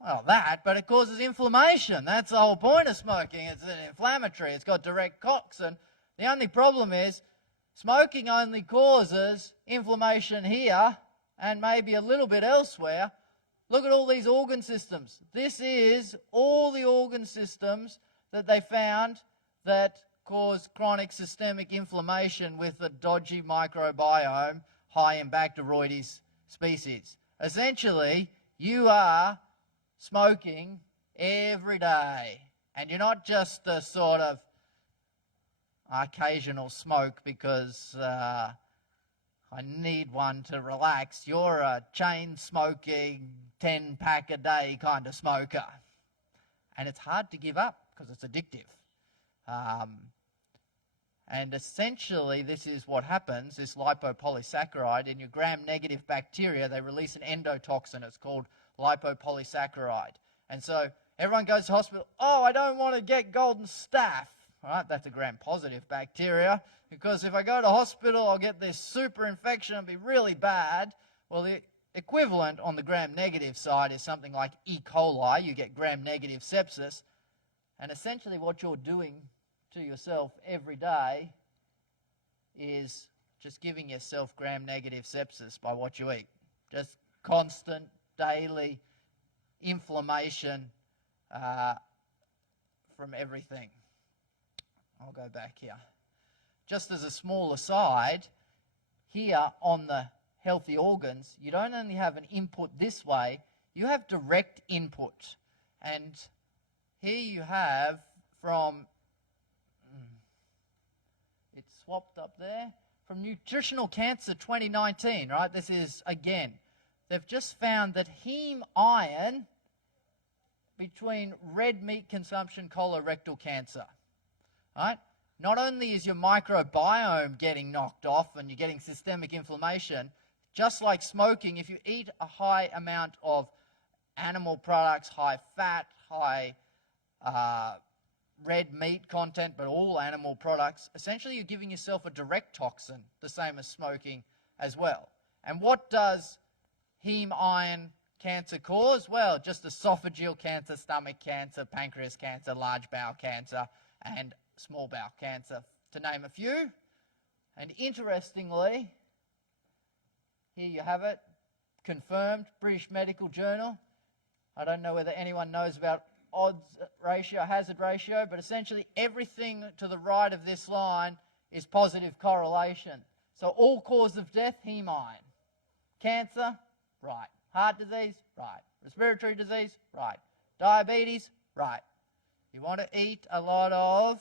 Well, but it causes inflammation. That's the whole point of smoking. It's an inflammatory. It's got direct toxin. The only problem is smoking only causes inflammation here and maybe a little bit elsewhere. Look at all these organ systems. This is all the organ systems that they found that cause chronic systemic inflammation with a dodgy microbiome high in Bacteroides species. Essentially, you are smoking every day. And you're not just a sort of occasional smoke because I need one to relax. You're a chain-smoking, 10-pack a day kind of smoker. And it's hard to give up because it's addictive. And essentially, this is what happens, this lipopolysaccharide. In your gram-negative bacteria, they release an endotoxin. It's called lipopolysaccharide. And so everyone goes to hospital, oh, I don't want to get golden staph. Right? That's a gram-positive bacteria. Because if I go to hospital, I'll get this super infection. It'll be really bad. Well, the equivalent on the gram-negative side is something like E. coli. You get gram-negative sepsis. And essentially what you're doing to yourself every day is just giving yourself gram-negative sepsis by what you eat. Just constant, daily inflammation from everything. I'll go back here. Just as a small aside, here on the healthy organs, you don't only have an input this way, you have direct input. And here you have from, it's swapped up there, from Nutritional Cancer 2019, right? This is, again, they've just found that heme iron between red meat consumption, colorectal cancer, right? not only is your microbiome getting knocked off and you're getting systemic inflammation, just like smoking, if you eat a high amount of animal products, high fat, high red meat content, but all animal products, essentially you're giving yourself a direct toxin, the same as smoking as well. And what does heme iron cancer cause? Well, just esophageal cancer, stomach cancer, pancreas cancer, large bowel cancer, and small bowel cancer, to name a few. And interestingly, here you have it, confirmed, British Medical Journal. I don't know whether anyone knows about odds ratio, hazard ratio, but essentially everything to the right of this line is positive correlation. So all cause of death, heme iron. Cancer, right. Heart disease, right. Respiratory disease, right. Diabetes, right. You want to eat a lot of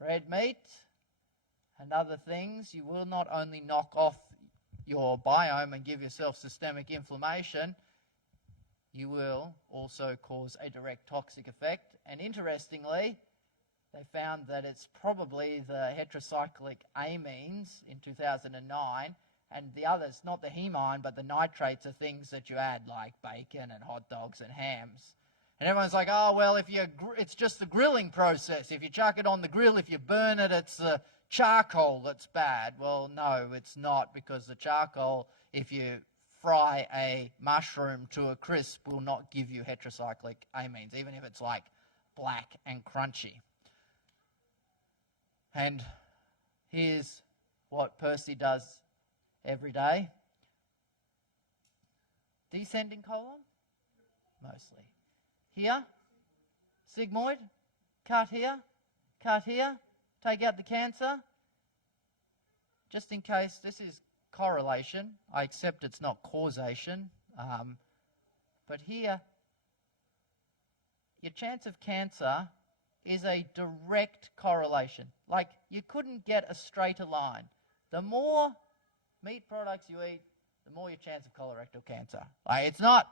red meat and other things, you will not only knock off your biome and give yourself systemic inflammation, you will also cause a direct toxic effect. And interestingly, they found that it's probably the heterocyclic amines in 2009, and the others, not the heme iron, but the nitrates are things that you add like bacon and hot dogs and hams. And everyone's like, oh, well, it's just the grilling process. If you chuck it on the grill, if you burn it, it's the charcoal that's bad. Well, no, it's not, because the charcoal, if you fry a mushroom to a crisp, will not give you heterocyclic amines, even if it's like black and crunchy. And here's what Percy does every day. Descending colon, mostly. Here, sigmoid, cut here, take out the cancer. Just in case, this is correlation. I accept it's not causation. But here, your chance of cancer is a direct correlation. Like, you couldn't get a straighter line. The more meat products you eat, the more your chance of colorectal cancer. Like, it's not,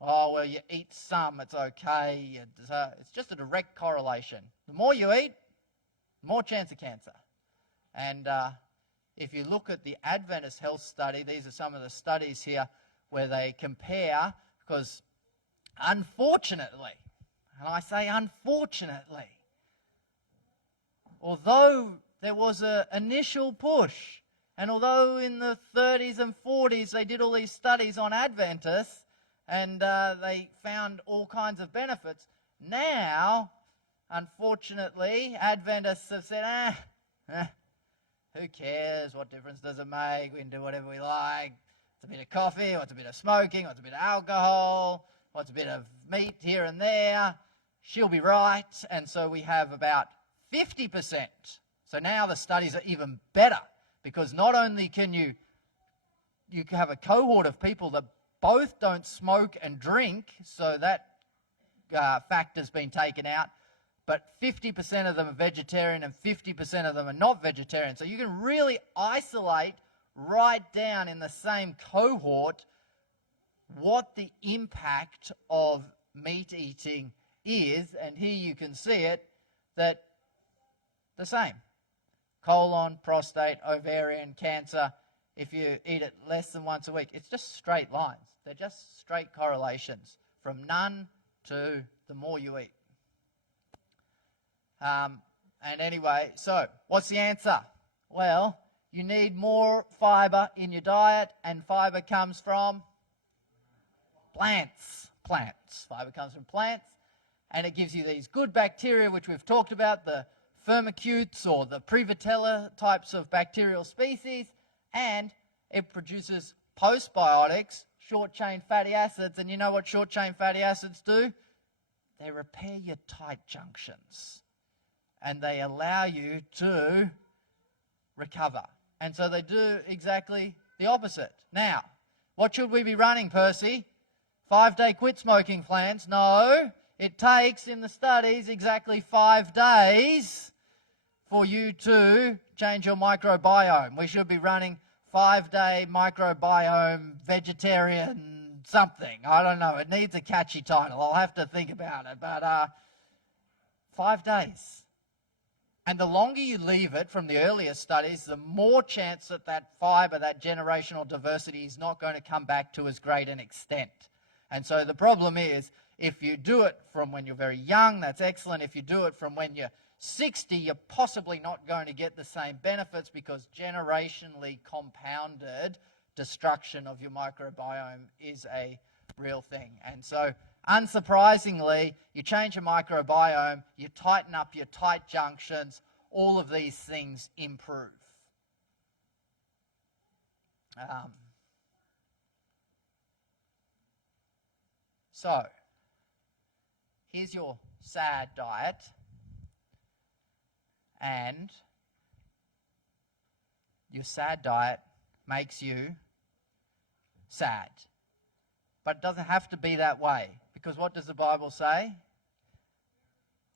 oh, well, you eat some, it's okay. It's just a direct correlation. The more you eat, the more chance of cancer. And if you look at the Adventist Health Study, these are some of the studies here where they compare, because unfortunately, and I say unfortunately, although there was an initial push, and although in the 30s and 40s they did all these studies on Adventists, and they found all kinds of benefits, now, unfortunately, Adventists have said, who cares? What difference does it make? We can do whatever we like. It's a bit of coffee, what's a bit of smoking, what's a bit of alcohol, what's a bit of meat here and there. She'll be right. And so we have about 50%. So now the studies are even better, because not only can you have a cohort of people that both don't smoke and drink, so that factor's been taken out, but 50% of them are vegetarian and 50% of them are not vegetarian. So you can really isolate right down in the same cohort what the impact of meat eating is. And here you can see it, that the same. Colon, prostate, ovarian cancer, if you eat it less than once a week, it's just straight lines. They're just straight correlations from none to the more you eat. And anyway, so what's the answer? Well, you need more fiber in your diet, and fiber comes from plants. Fiber comes from plants, and it gives you these good bacteria, which we've talked about, the firmicutes or the Prevotella types of bacterial species, and it produces postbiotics, short-chain fatty acids. And you know what short-chain fatty acids do? They repair your tight junctions, and they allow you to recover. And so they do exactly the opposite. Now, what should we be running, Percy? 5-day quit smoking plans? No, it takes in the studies exactly 5 days for you to change your microbiome. We should be running 5-day microbiome vegetarian something. I don't know. It needs a catchy title. I'll have to think about it. But 5 days. And the longer you leave it, from the earlier studies, the more chance that that fibre, that generational diversity, is not going to come back to as great an extent. And so the problem is, if you do it from when you're very young, that's excellent. If you do it from when you're 60, you're possibly not going to get the same benefits, because generationally compounded destruction of your microbiome is a real thing. And so, unsurprisingly, you change your microbiome, you tighten up your tight junctions, all of these things improve. So, here's your SAD diet, and your SAD diet makes you sad. But it doesn't have to be that way, because what does the Bible say?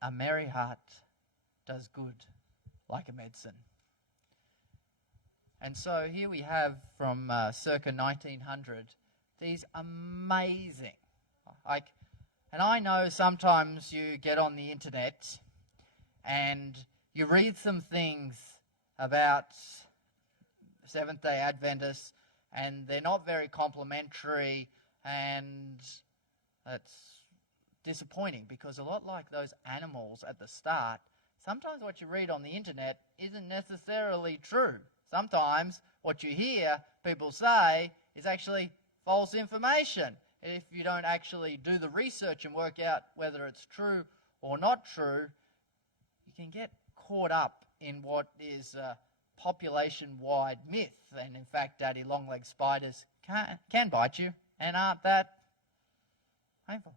A merry heart does good like a medicine. And so here we have from circa 1900 these amazing, and I know sometimes you get on the internet and you read some things about Seventh-day Adventists, and they're not very complimentary, and that's disappointing, because a lot like those animals at the start, sometimes what you read on the internet isn't necessarily true. Sometimes what you hear people say is actually false information. If you don't actually do the research and work out whether it's true or not true, you can get caught up in what is a population-wide myth. And in fact, daddy long-legged spiders can bite you and aren't that painful,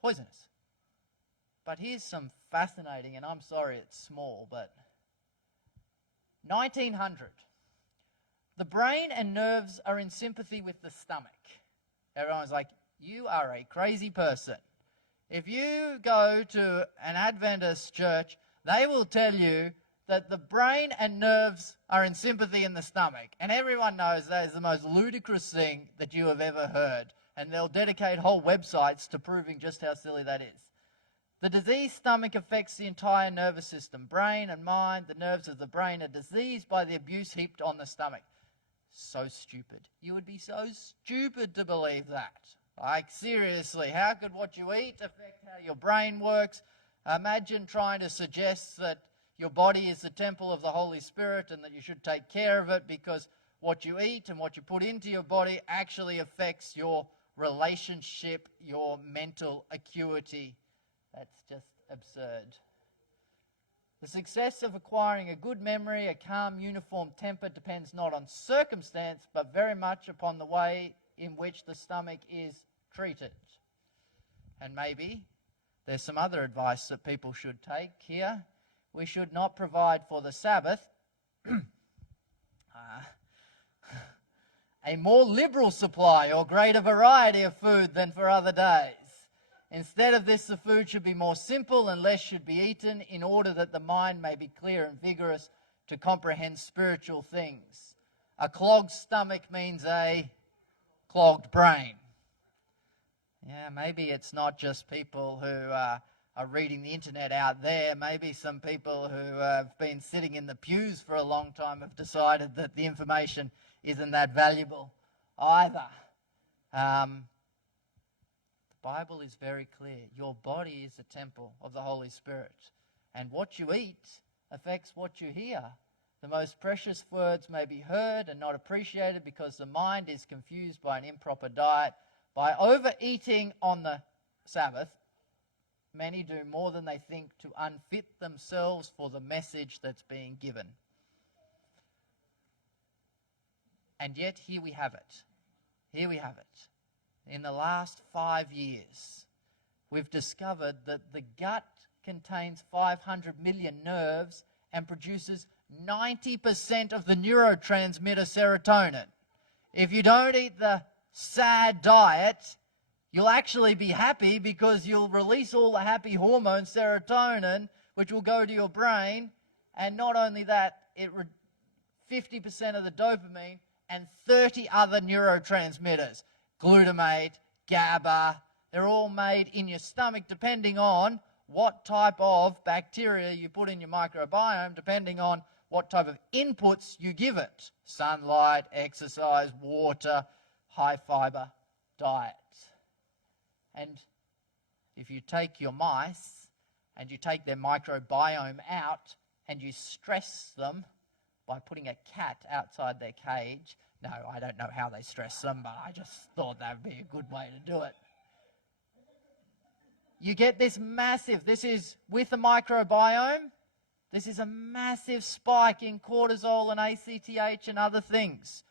poisonous. But here's some fascinating, and I'm sorry it's small, but 1900. The brain and nerves are in sympathy with the stomach. Everyone's like, you are a crazy person. If you go to an Adventist church, they will tell you that the brain and nerves are in sympathy in the stomach. And everyone knows that is the most ludicrous thing that you have ever heard. And they'll dedicate whole websites to proving just how silly that is. The diseased stomach affects the entire nervous system. Brain and mind, the nerves of the brain are diseased by the abuse heaped on the stomach. So stupid. You would be so stupid to believe that. Like, seriously, how could what you eat affect how your brain works? Imagine trying to suggest that your body is the temple of the Holy Spirit and that you should take care of it, because what you eat and what you put into your body actually affects your relationship, your mental acuity. That's just absurd. The success of acquiring a good memory, a calm, uniform temper, depends not on circumstance, but very much upon the way in which the stomach is treated. And maybe there's some other advice that people should take here. We should not provide for the Sabbath a more liberal supply or greater variety of food than for other days. Instead of this, the food should be more simple and less should be eaten, in order that the mind may be clear and vigorous to comprehend spiritual things. A clogged stomach means a clogged brain. Yeah, maybe it's not just people who are reading the internet out there. Maybe some people who have been sitting in the pews for a long time have decided that the information isn't that valuable either. The Bible is very clear. Your body is a temple of the Holy Spirit. And what you eat affects what you hear. The most precious words may be heard and not appreciated because the mind is confused by an improper diet. By overeating on the Sabbath, many do more than they think to unfit themselves for the message that's being given. And yet here we have it. Here we have it. In the last 5 years, we've discovered that the gut contains 500 million nerves and produces 90% of the neurotransmitter serotonin. If you don't eat the SAD diet, you'll actually be happy because you'll release all the happy hormone serotonin, which will go to your brain. And not only that, 50% of the dopamine and 30 other neurotransmitters. Glutamate, GABA, they're all made in your stomach depending on what type of bacteria you put in your microbiome depending on what type of inputs you give it. Sunlight, exercise, water, high fiber diet. And if you take your mice and you take their microbiome out and you stress them by putting a cat outside their cage, no, I don't know how they stress them, but I just thought that would be a good way to do it. You get this massive, this is with the microbiome, this is a massive spike in cortisol and ACTH and other things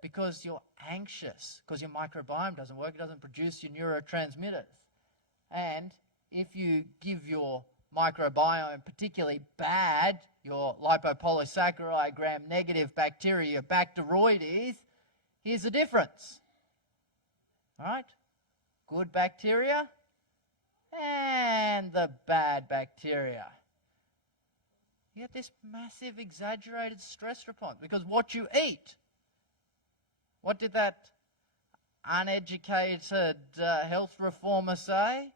because you're anxious, because your microbiome doesn't work, it doesn't produce your neurotransmitters. And if you give your microbiome particularly bad, your lipopolysaccharide gram-negative bacteria, your Bacteroides, here's the difference. All right? Good bacteria and the bad bacteria. You get this massive exaggerated stress response because what you eat. What did that uneducated health reformer say?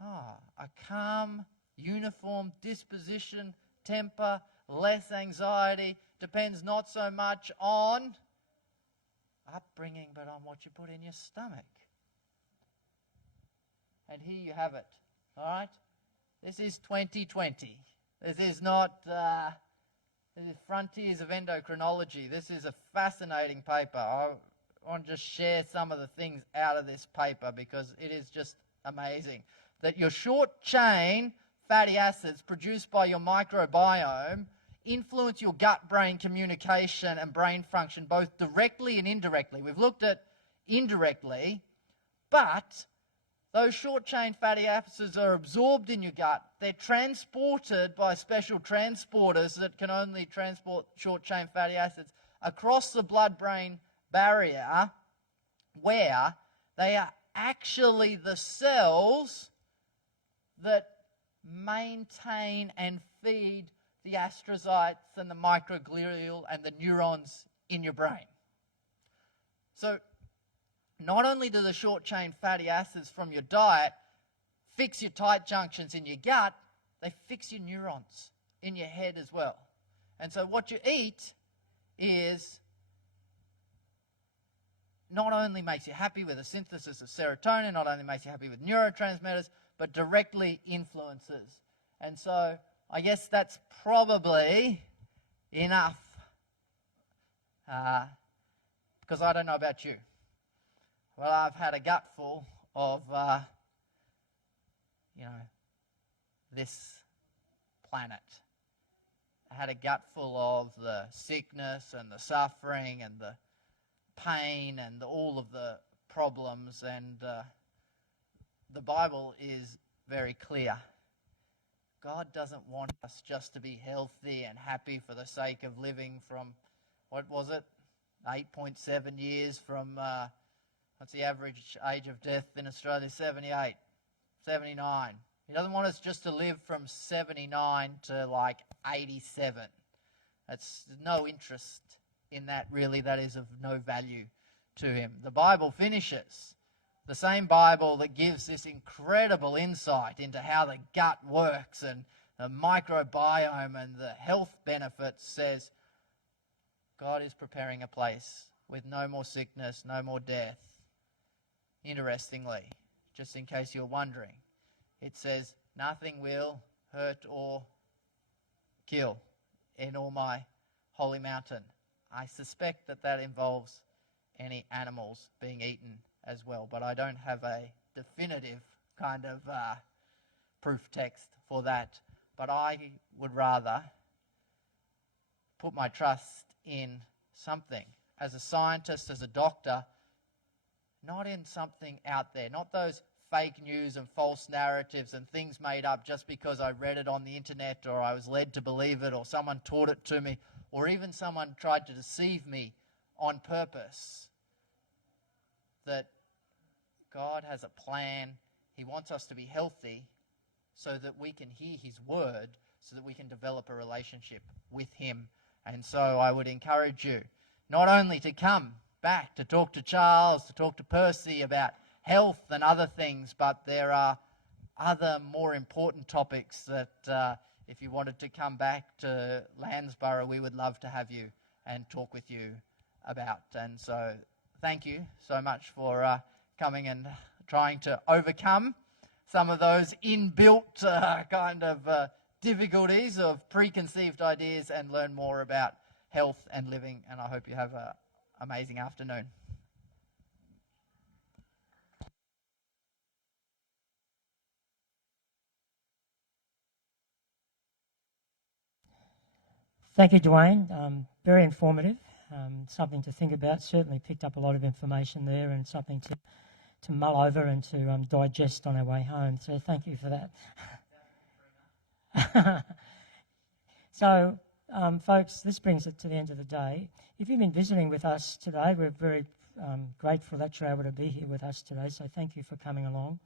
A calm, uniform disposition, temper, less anxiety, depends not so much on upbringing, but on what you put in your stomach. And here you have it, all right? This is 2020. This is not, this is Frontiers of Endocrinology. This is a fascinating paper. I want to just share some of the things out of this paper because it is just amazing. That your short-chain fatty acids produced by your microbiome influence your gut-brain communication and brain function both directly and indirectly. We've looked at indirectly, but those short-chain fatty acids are absorbed in your gut. They're transported by special transporters that can only transport short-chain fatty acids across the blood-brain barrier where they are actually the cells that maintain and feed the astrocytes and the microglial and the neurons in your brain. So not only do the short-chain fatty acids from your diet fix your tight junctions in your gut, they fix your neurons in your head as well. And so what you eat is not only makes you happy with the synthesis of serotonin, not only makes you happy with neurotransmitters, but directly influences. And so I guess that's probably enough because I don't know about you. Well, I've had a gutful of, this planet. I had a gutful of the sickness and the suffering and the pain and all of the problems, and the Bible is very clear. God doesn't want us just to be healthy and happy for the sake of living from, 8.7 years from, what's the average age of death in Australia? 78, 79. He doesn't want us just to live from 79 to like 87. That's no interest in that, really. That is of no value to him. The Bible finishes. The same Bible that gives this incredible insight into how the gut works and the microbiome and the health benefits says God is preparing a place with no more sickness, no more death. Interestingly, just in case you're wondering, it says nothing will hurt or kill in all my holy mountain. I suspect that involves any animals being eaten as well, but I don't have a definitive kind of proof text for that. But I would rather put my trust in something, as a scientist, as a doctor, not in something out there, not those fake news and false narratives and things made up just because I read it on the internet or I was led to believe it or someone taught it to me or even someone tried to deceive me on purpose. That God has a plan. He wants us to be healthy so that we can hear his word, so that we can develop a relationship with him. And so I would encourage you not only to come back to talk to Charles, to talk to Percy about health and other things, but there are other more important topics that if you wanted to come back to Landsborough, we would love to have you and talk with you about. And so thank you so much for coming and trying to overcome some of those inbuilt kind of difficulties of preconceived ideas and learn more about health and living. And I hope you have an amazing afternoon. Thank you, Dwane. Very informative, something to think about. Certainly picked up a lot of information there and something to mull over and to digest on our way home. So thank you for that. So, folks, this brings it to the end of the day. If you've been visiting with us today, we're very grateful that you're able to be here with us today. So thank you for coming along.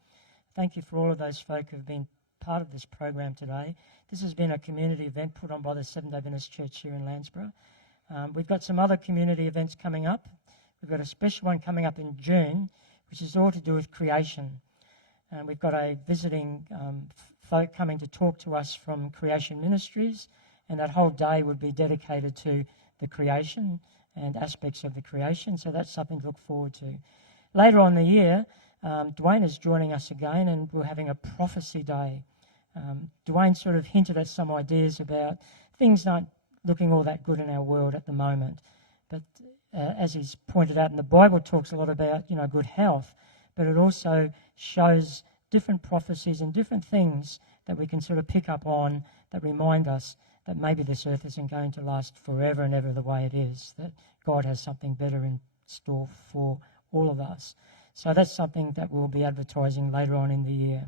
Thank you for all of those folk who've been part of this program today. This has been a community event put on by the Seventh-day Adventist Church here in Landsborough. We've got some other community events coming up. We've got a special one coming up in June, which is all to do with creation. And we've got a visiting folk coming to talk to us from Creation Ministries, and that whole day would be dedicated to the creation and aspects of the creation. So that's something to look forward to. Later on in the year, Dwane is joining us again, and we're having a prophecy day. Dwane sort of hinted at some ideas about things not looking all that good in our world at the moment. But as he's pointed out, and the Bible talks a lot about, good health, but it also shows different prophecies and different things that we can sort of pick up on that remind us that maybe this earth isn't going to last forever and ever the way it is, that God has something better in store for all of us. So that's something that we'll be advertising later on in the year.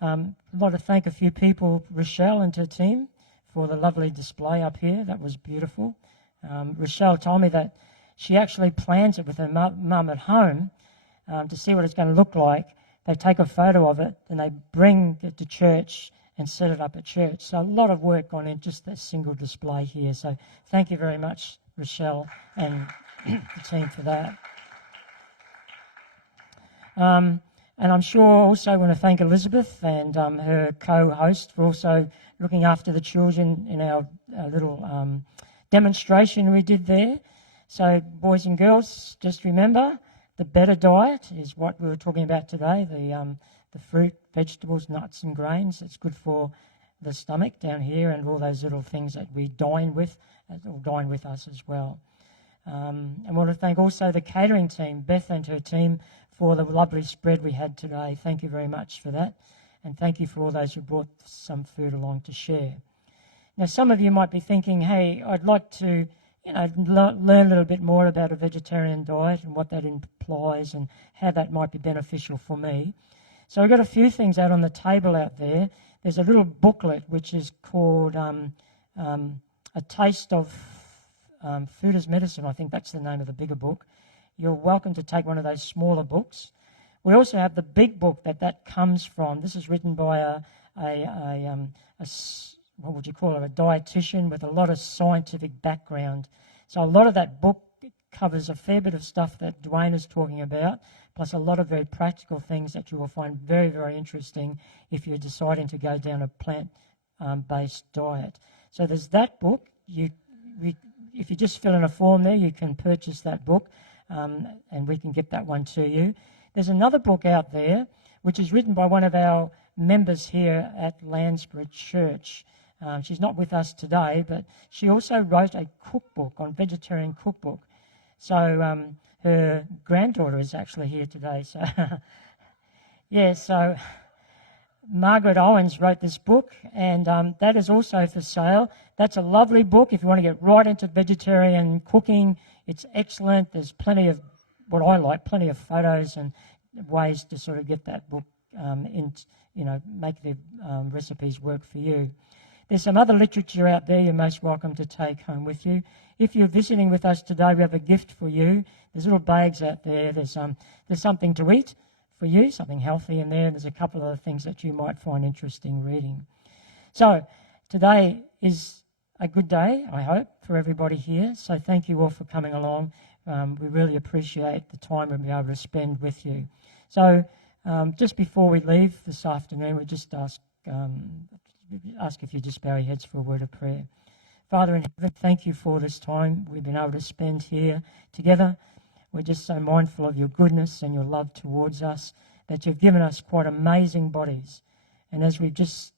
I'd like to thank a few people, Rochelle and her team, for the lovely display up here. That was beautiful. Rochelle told me that she actually plans it with her mum at home to see what it's going to look like. They take a photo of it and they bring it to church and set it up at church. So a lot of work gone in just that single display here. So thank you very much, Rochelle and the team for that. And I'm sure also I want to thank Elizabeth and her co-host for also looking after the children in our little demonstration we did there. So boys and girls, just remember the better diet is what we were talking about today, the fruit, vegetables, nuts and grains. It's good for the stomach down here and all those little things that we dine with, will dine with us as well. And I want to thank also the catering team, Beth and her team, for the lovely spread we had today. Thank you very much for that. And thank you for all those who brought some food along to share. Now, some of you might be thinking, hey, I'd like to learn a little bit more about a vegetarian diet and what that implies and how that might be beneficial for me. So I've got a few things out on the table out there. There's a little booklet which is called A Taste of Food as Medicine. I think that's the name of the bigger book. You're welcome to take one of those smaller books. We also have the big book that comes from. This is written by a what would you call it, a dietitian with a lot of scientific background. So a lot of that book covers a fair bit of stuff that Dwane is talking about, plus a lot of very practical things that you will find very, very interesting if you're deciding to go down a plant-based diet. So there's that book. If you just fill in a form there, you can purchase that book. And we can get that one to you. There's another book out there which is written by one of our members here at Landsborough Church. She's not with us today, but she also wrote a cookbook, vegetarian cookbook. So her granddaughter is actually here today. So so Margaret Owens wrote this book, and that is also for sale. That's a lovely book if you want to get right into vegetarian cooking. It's excellent. There's plenty of what I like, plenty of photos and ways to sort of get that book make the recipes work for you. There's some other literature out there you're most welcome to take home with you. If you're visiting with us today, we have a gift for you. There's little bags out there. There's something to eat for you, something healthy in there. There's a couple of other things that you might find interesting reading. So today is a good day, I hope, for everybody here. So thank you all for coming along. We really appreciate the time we'll be able to spend with you. So Just before we leave this afternoon, we just ask if you just bow your heads for a word of prayer. Father in heaven, thank you for this time we've been able to spend here together. We're just so mindful of your goodness and your love towards us, that you've given us quite amazing bodies. And as we've just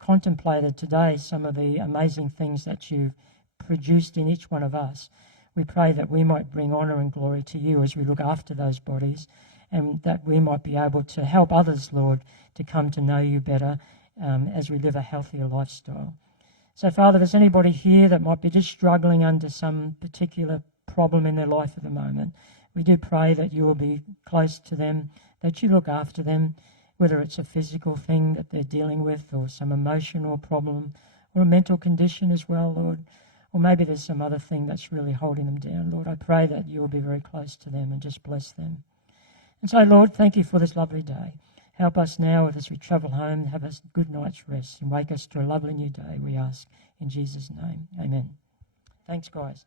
contemplated today some of the amazing things that you've produced in each one of us, we pray that we might bring honour and glory to you as we look after those bodies, and that we might be able to help others, Lord, to come to know you better as we live a healthier lifestyle. So, Father, if there's anybody here that might be just struggling under some particular problem in their life at the moment, we do pray that you will be close to them, that you look after them, whether it's a physical thing that they're dealing with or some emotional problem or a mental condition as well, Lord, or maybe there's some other thing that's really holding them down. Lord, I pray that you will be very close to them and just bless them. And so, Lord, thank you for this lovely day. Help us now as we travel home, have a good night's rest and wake us to a lovely new day, we ask in Jesus' name. Amen. Thanks, guys.